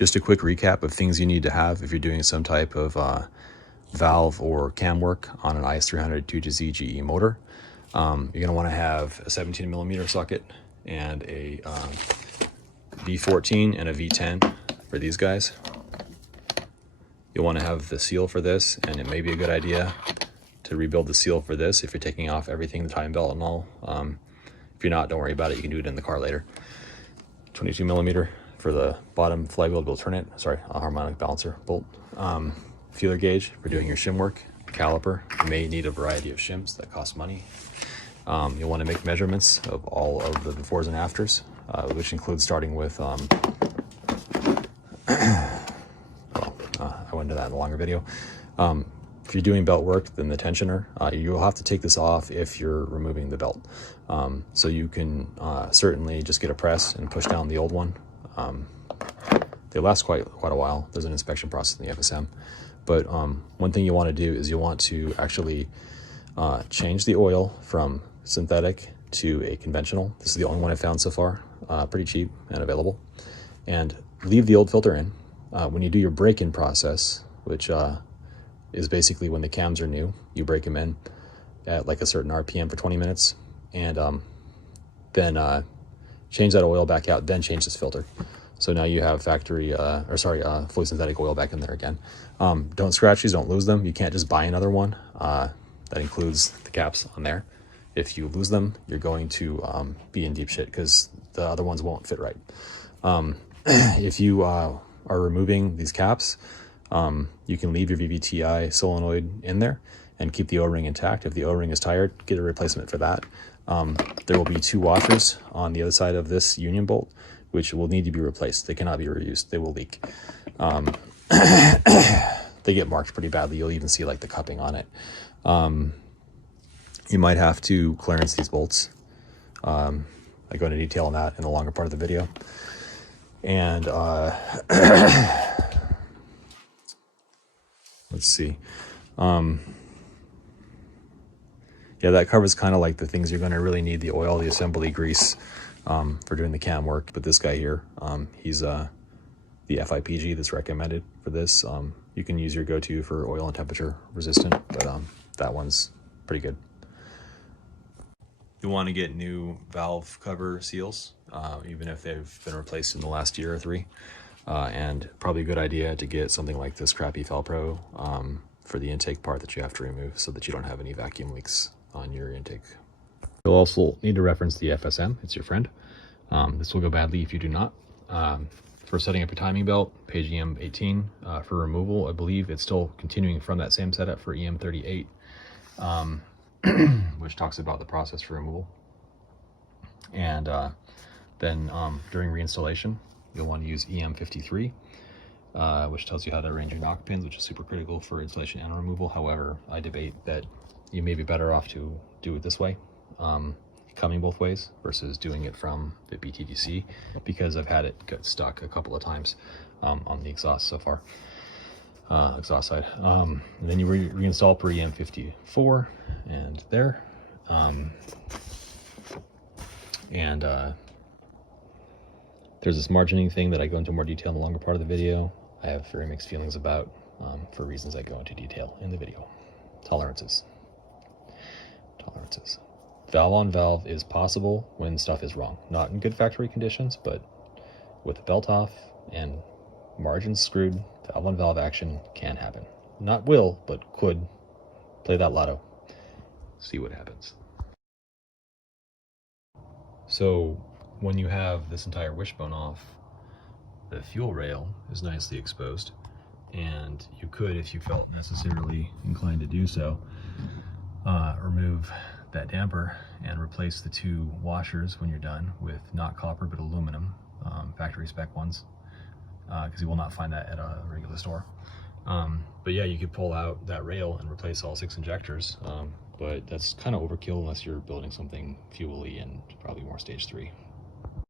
Just a quick recap of things you need to have if you're doing some type of valve or cam work on an IS300 2jz-ge motor. You're going to want to have a 17 millimeter socket and a V14 and a V10 for these guys. You'll want to have the seal for this, and it may be a good idea to rebuild the seal for this if you're taking off everything, the timing belt and all. If you're not, don't worry about it. You can do it in the car later. 22 millimeter for the bottom flywheel to turn it. Sorry, a harmonic balancer bolt. Feeler gauge for doing your shim work. Caliper. You may need a variety of shims that cost money. You'll want to make measurements of all of the befores and afters, which includes starting with I went into that in a longer video. If you're doing belt work, then the tensioner, you'll have to take this off if you're removing the belt. So you can certainly just get a press and push down the old one. They last quite a while. There's an inspection process in the FSM. But one thing you want to do is you want to actually change the oil from synthetic to a conventional. This is the only one I've found so far, pretty cheap and available. And leave the old filter in. When you do your break-in process, which is basically when the cams are new, you break them in at like a certain RPM for 20 minutes, and then change that oil back out, then change this filter. So now you have factory, fully synthetic oil back in there again. Don't scratch these, don't lose them. You can't just buy another one. That includes the caps on there. If you lose them, you're going to be in deep shit because the other ones won't fit right. If you are removing these caps, you can leave your VVTi solenoid in there and keep the O-ring intact. If the O-ring is tired, get a replacement for that. There will be 2 washers on the other side of this union bolt, which will need to be replaced. They cannot be reused. They will leak. They get marked pretty badly. You'll even see like the cupping on it. You might have to clearance these bolts. I go into detail on that in the longer part of the video. And let's see. Yeah, that covers kind of like the things you're going to really need: the oil, the assembly, grease, for doing the cam work. But this guy here, he's the FIPG that's recommended for this. You can use your go-to for oil and temperature resistant, but that one's pretty good. You'll want to get new valve cover seals, even if they've been replaced in the last year or 3. And probably a good idea to get something like this crappy Velcro for the intake part that you have to remove so that you don't have any vacuum leaks on your intake. You'll also need to reference the FSM. It's your friend. This will go badly if you do not. For setting up your timing belt, page EM18. For removal, I believe it's still continuing from that same setup for EM38, which talks about the process for removal. And then during reinstallation, you'll want to use EM53, which tells you how to arrange your knock pins, which is super critical for installation and removal. However, I debate that you may be better off to do it this way, coming both ways, versus doing it from the BTDC, because I've had it get stuck a couple of times on the exhaust so far, exhaust side. And then you reinstall per EM54 and there. There's this margining thing that I go into more detail in the longer part of the video. I have very mixed feelings about, for reasons I go into detail in the video. Tolerances. Valve on valve is possible when stuff is wrong. Not in good factory conditions, but with the belt off and margins screwed, valve on valve action can happen. Not will, but could. Play that lotto. See what happens. So when you have this entire wishbone off, the fuel rail is nicely exposed, and you could, if you felt necessarily inclined to do so, remove that damper and replace the 2 washers when you're done with not copper but aluminum, factory spec ones, because you will not find that at a regular store. But yeah, you could pull out that rail and replace all 6 injectors, but that's kind of overkill unless you're building something fuel-y and probably more stage 3.